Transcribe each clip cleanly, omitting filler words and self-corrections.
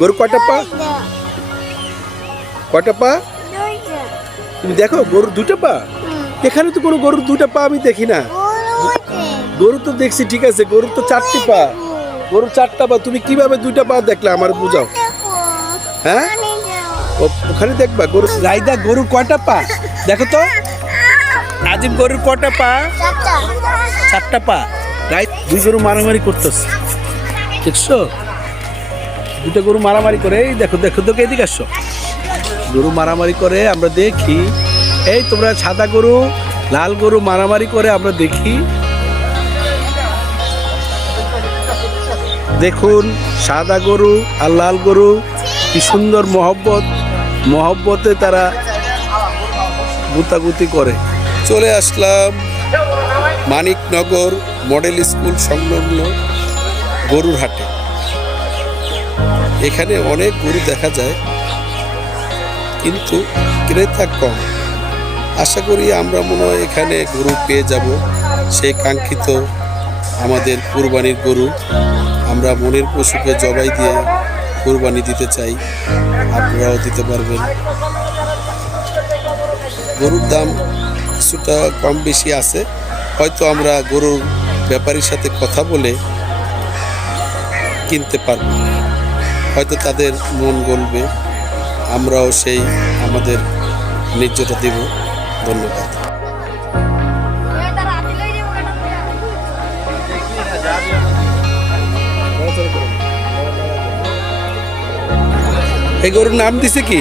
গরু কয়টা পা? কয়টা পা তুমি দেখো? গরুর দুটো পা? এখানে তো কোনো গরুর দুটো পা আমি দেখি না। গরু তো দেখছি, ঠিক আছে, গরুর তো 4টি পা। গরুর 4টা পা, তুমি কিভাবে 2টা পা দেখলে আমার বুঝাও। হ্যাঁ, ওখানে দেখবা গরু। রাইদা, গরুর কয়টা পা দেখো তো। আজিম, গরুর কয়টা পা? 4টা পা। রাইট, 2 গরু মারামারি করতেছে, দেখছো? 2টা গরু মারামারি করে। এই দেখো দেখো দেখো, এদিকে আসো। গরু মারামারি করে আমরা দেখি। এই তোমরা সাদা গরু লাল গরু মারামারি করে আমরা দেখি। দেখুন, সাদা গরু আর লাল গরু কি সুন্দর মহব্বতে তারা গুতাগুতি করে। চলে আসলাম মানিকনগর মডেল স্কুল সংলগ্ন গরুর হাটে। এখানে অনেক গরু দেখা যায়, কিন্তু ক্রেতা কম। আশা করি আমরা মনে হয় এখানে গরু পেয়ে যাব, সেই কাঙ্ক্ষিত আমাদের কুরবানির গরু। আমরা মনের পশুকে জবাই দিয়ে কুরবানি দিতে চাই, আপনারাও দিতে পারবেন। গরুর দাম কিছুটা কম বেশি আছে, হয়তো আমরা গরুর ব্যাপারীর সাথে কথা বলে কিনতে পারব, হয়তো তাদের মন গলবে, আমরাও সেই আমাদের ন্যায্যটা দেব। ধন্যবাদ। এই গরুর নাম দিছে কি?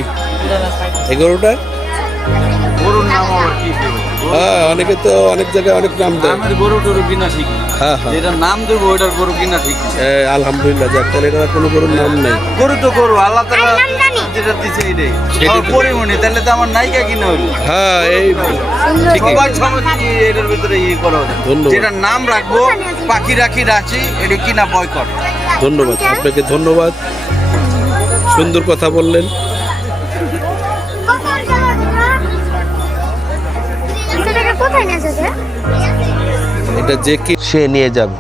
এই গরুটা গরুর নাম আবার কি? হ্যাঁ, অনেকে তো অনেক জায়গায় অনেক নাম দেয়। আমার গরু টরু কিনা ঠিক না। হ্যাঁ হ্যাঁ, যেটা নাম দেবো ওইটার গরু কিনা ঠিক না। আলহামদুলিল্লাহ, যাক, তাহলে এটা কোনো গরুর নাম নেই। গরু তো গরু, আল্লাহ তাআলা যেটা দিছে এটাই। সেটাই তো। পরিমণি, তাহলে তো আমার নায়িকা কিনা হইলো। হ্যাঁ, এই ঠিকই। সবার সমাজ এটার ভিতরে করা হচ্ছে। ধন্যবাদ। যেটা নাম রাখবো, পাখি রাখি এটা কিনা বয়কট। ধন্যবাদ আপনাকে, ধন্যবাদ। সুন্দর কথা বললেন। এটা যে কি সে নিয়ে যাবে।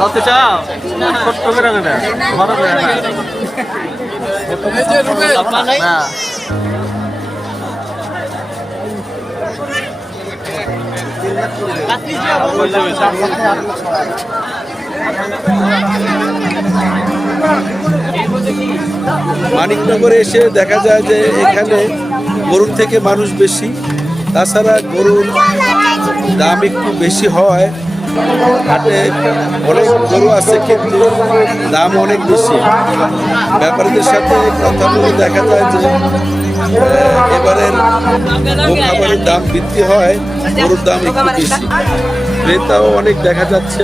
কত চাও? ছোট্ট করে দেন, বড় করে না। না। মানিকনগরে এসে দেখা যায় যে এখানে গরুর থেকে মানুষ বেশি, তাছাড়া গরুর দাম একটু বেশি হয়। হাটে অনেক গরু আছে, কিন্তু দাম অনেক বেশি। ব্যাপারীদের সাথে কথা বলে দেখা যায় যে এবারের খাবারের দাম বৃদ্ধি হয়, গরুর দাম একটু বেশি। ক্রেতাও অনেক দেখা যাচ্ছে,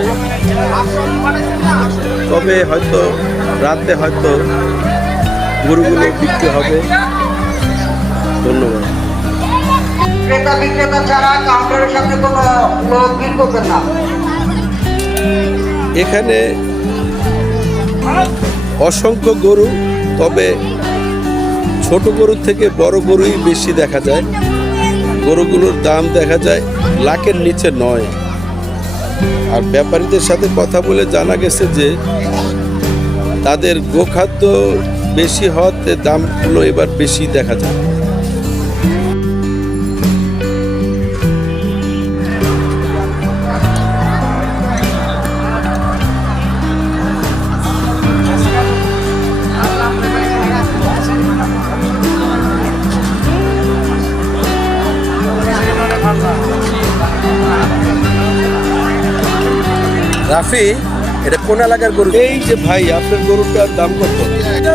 তবে হয়তো রাতে হয়তো গরুগুলো বিক্রি হবে। ধন্যবাদ। ক্রেতা বিক্রেতা ছাড়া কাউন্টারের সামনে কোনো লোক ভিড় করবেন না। এখানে অসংখ্য গরু, তবে ছোট গরুর থেকে বড় গরুই বেশি দেখা যায়। গরুগুলোর দাম দেখা যায় লাখের নিচে নয়। আর ব্যাপারীদের সাথে কথা বলে জানা গেছে যে তাদের গোখাদ্য বেশি হওয়াতে দামগুলো এবার বেশি দেখা যায়। রাফি, এটা কোন এলাকার গরু? এই যে ভাই, আপনার গরুটার দাম কত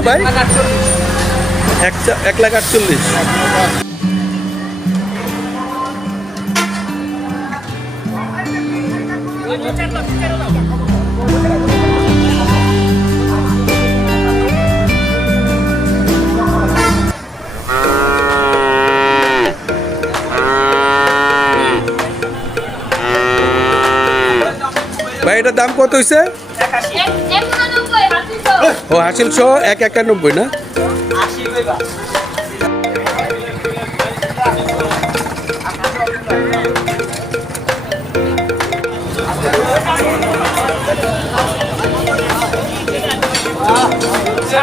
ভাই? 1,48,000। ভাই, এটার দাম কত হয়েছে? ও, হাসিল সহ 1,91 না?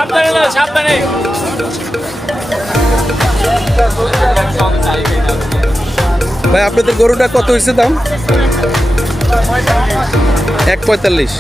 সাবধানে না, সাবধানে। ভাই আপনাদের গরুটা কত হয়েছে দাম? 1.45।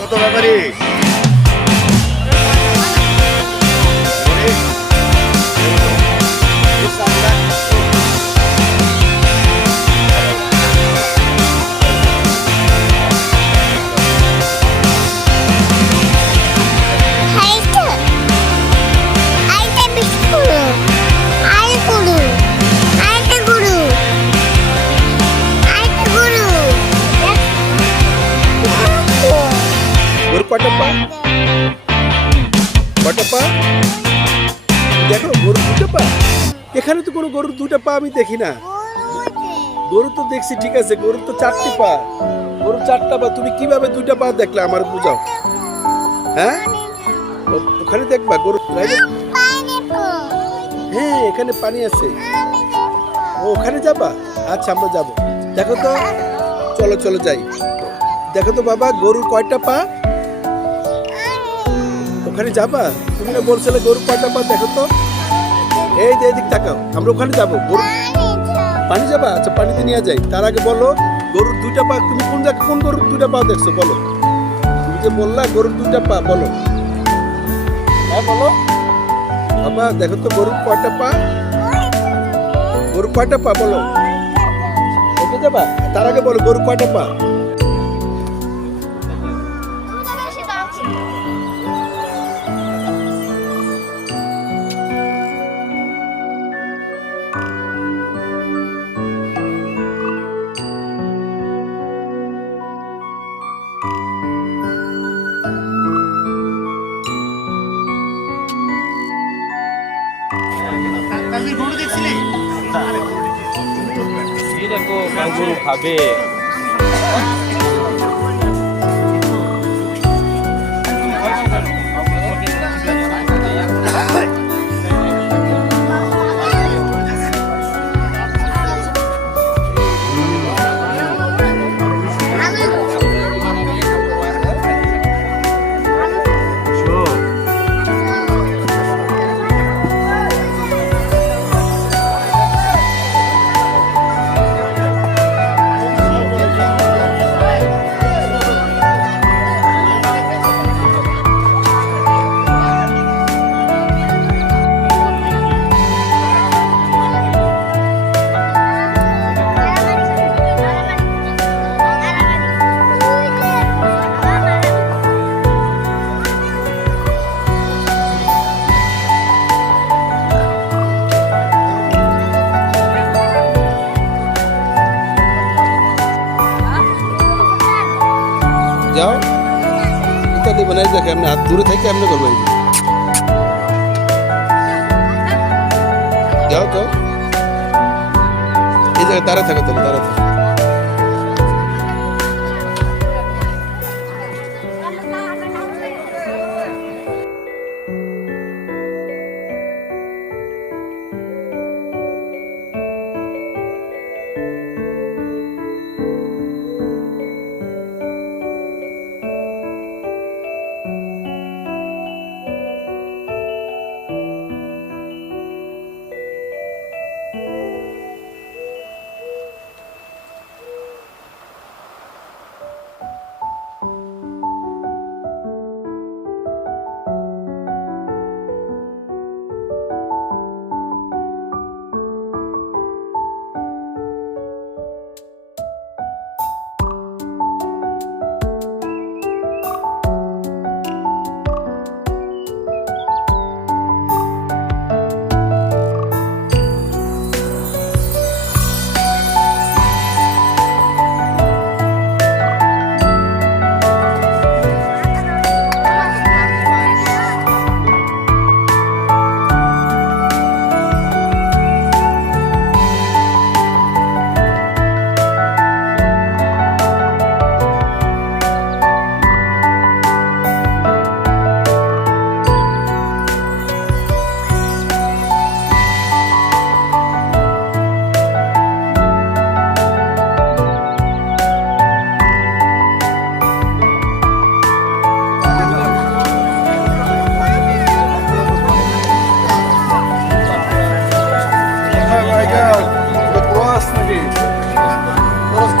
কত ব্যাপারে গরু কয়টা পা? কয়টা পা? দেখো গরু দুটো পা। এখানে তো কোনো গরুর দুটো পা আমি দেখি না। গরু তো দেখছি ঠিক আছে, গরু তো 4টি পা। গরু 4টা পা, তুমি কিভাবে 2টা পা দেখলে আমার বুঝাও। হ্যাঁ ওখানে দেখবা গরু। হ্যাঁ এখানে পানি আছে। ওখানে যাবা? আচ্ছা আমরা যাব। দেখো তো, চলো চলো যাই। দেখো তো বাবা গরুর কয়টা পা? ওখানে যাবা? তুমি না বলছিলে গরু কয়টা পা? দেখো তো, এই যে এদিক তাকাও, আমরা ওখানে যাবো। গরু পানি যাবা? আচ্ছা পানিতে নিয়ে যাই। তার আগে বলো গরুর 2টা পা, তুমি কোন জায়গায় কোন গরুর 2টা পা দেখছো বলো? তুমি যে বললা গরুর 2টা পা, বলো। হ্যাঁ বলো বাবা, দেখো তো গরুর কয়টা পা? গরু কয়টা পা বলো? ওকে যাবা? তার আগে বলো গরু কয়টা পা? এই দেখো গরু খাবে। যাও ইত্যাদি বানাই দেখে এমনি হাত দূরে থেকে এমনি করবো। যাও যাও, এই জায়গায় দাঁড়া থাকো, তাহলে দাঁড়া থাকো।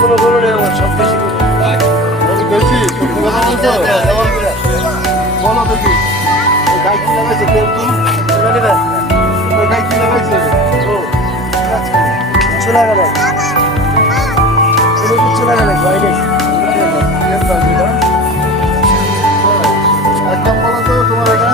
কোনো গরু নেই আমার, সব বেশি গরু। আমি বেশি, সত্যি কথা বলছো? বলো দেখি, ওই গাই কি লাগাইছে কেউ কি? জানি না। ওই গাই কি লাগাইছে? ও, কিছু লাগা নাই। কোনো কিছু লাগা নাই, গাই নেই। একদম বলো তো তোমার এটা?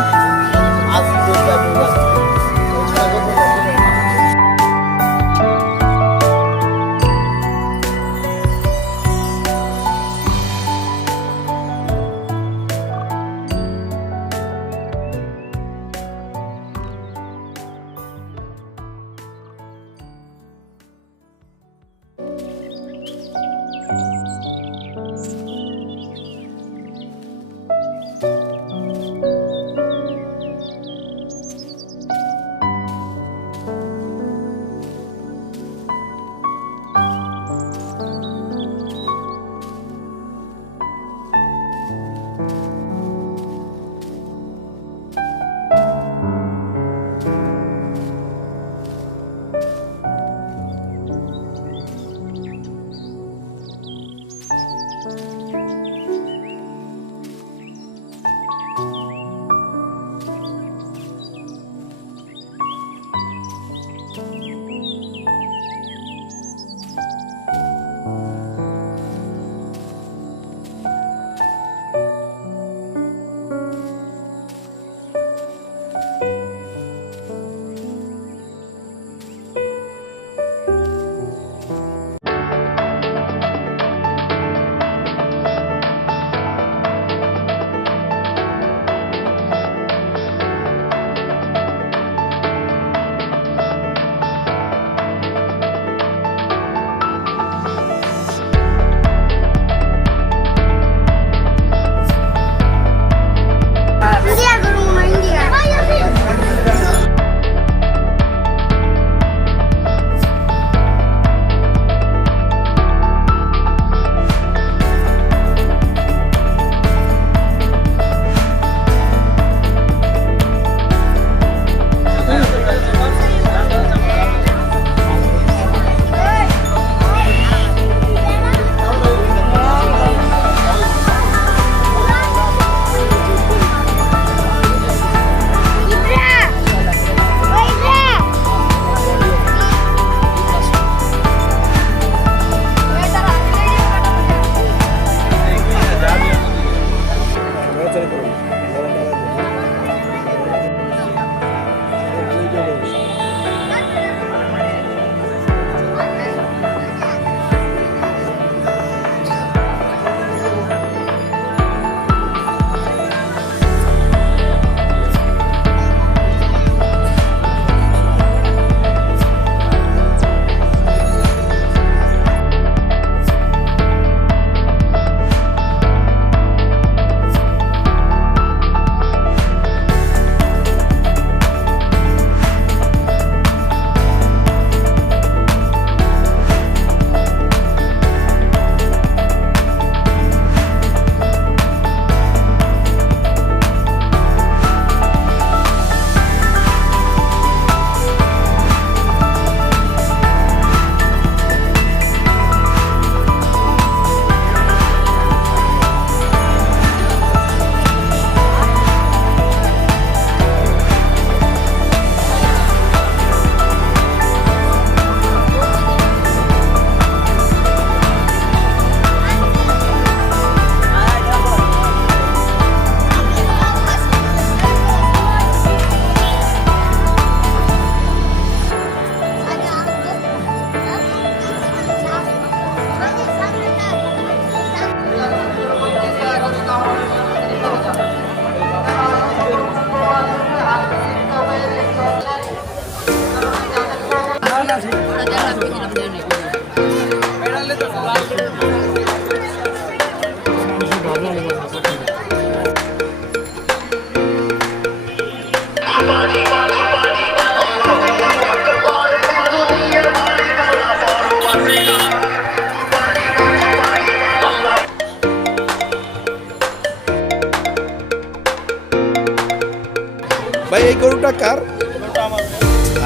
ভাই এই গরুটা কার?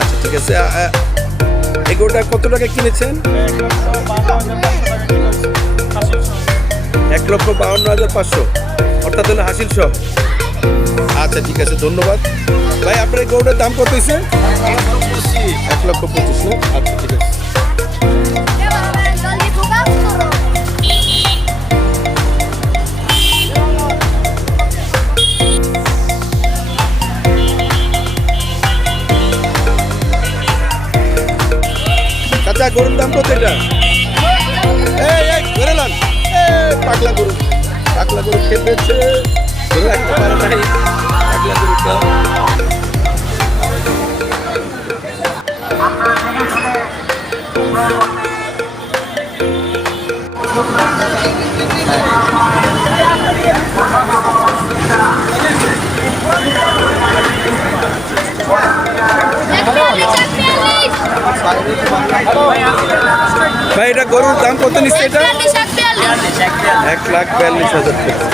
আচ্ছা ঠিক আছে, এই গরুটা কত টাকা কিনেছেন? 1,52,500 অর্থাৎ হলো হাসিল সহ। আচ্ছা ঠিক আছে, ধন্যবাদ ভাই। আপনার এই গরুটার দাম কত হয়েছে? 1,25,000 না? আচ্ছা ঠিক আছে। চাচা গরুর দাম কত এটা? এই ধরে লান, পাগলা গরু, পাগলা গরু খেপেছে, ধরে রাখতে পারে নাই পাগলা গরুটা। ভাই এটা গরুর দাম কত নিচ্ছে এটা? 1,42,000 টাকা।